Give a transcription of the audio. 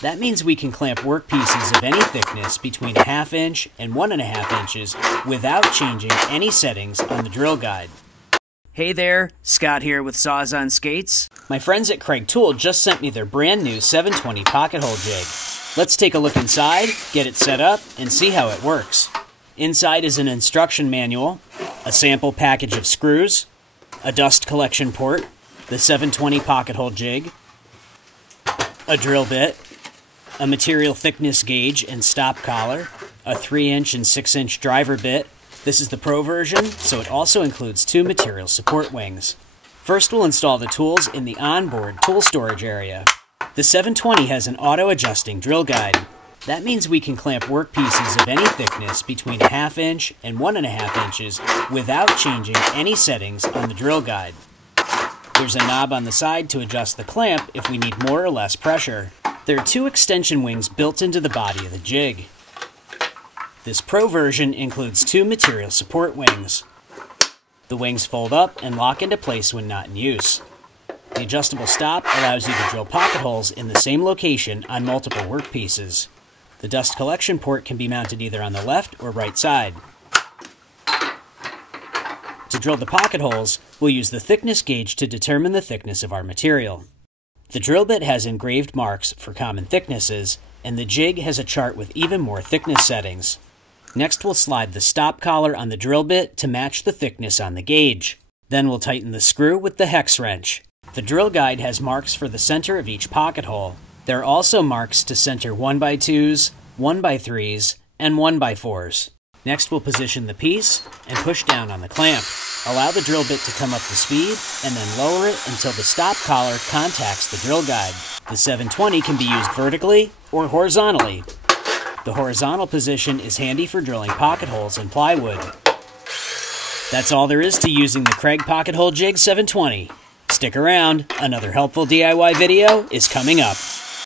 That means we can clamp workpieces of any thickness between 1/2 inch and 1.5 inches without changing any settings on the drill guide. Hey there, Scott here with Saws on Skates. My friends at Kreg Tool just sent me their brand new 720 pocket hole jig. Let's take a look inside, get it set up, and see how it works. Inside is an instruction manual, a sample package of screws, a dust collection port, the 720 pocket hole jig, a drill bit, a material thickness gauge and stop collar, a 3-inch and 6-inch driver bit. This is the Pro version, so it also includes 2 material support wings. First, we'll install the tools in the onboard tool storage area. The 720 has an auto-adjusting drill guide. That means we can clamp workpieces of any thickness between 1/2 inch and 1.5 inches without changing any settings on the drill guide. There's a knob on the side to adjust the clamp if we need more or less pressure. There are 2 extension wings built into the body of the jig. This Pro version includes 2 material support wings. The wings fold up and lock into place when not in use. The adjustable stop allows you to drill pocket holes in the same location on multiple workpieces. The dust collection port can be mounted either on the left or right side. To drill the pocket holes, we'll use the thickness gauge to determine the thickness of our material. The drill bit has engraved marks for common thicknesses, and the jig has a chart with even more thickness settings. Next, we'll slide the stop collar on the drill bit to match the thickness on the gauge. Then we'll tighten the screw with the hex wrench. The drill guide has marks for the center of each pocket hole. There are also marks to center 1x2s, 1x3s, and 1x4s. Next, we'll position the piece and push down on the clamp. Allow the drill bit to come up to speed and then lower it until the stop collar contacts the drill guide. The 720 can be used vertically or horizontally. The horizontal position is handy for drilling pocket holes in plywood. That's all there is to using the Kreg Pocket Hole Jig 720. Stick around, another helpful DIY video is coming up.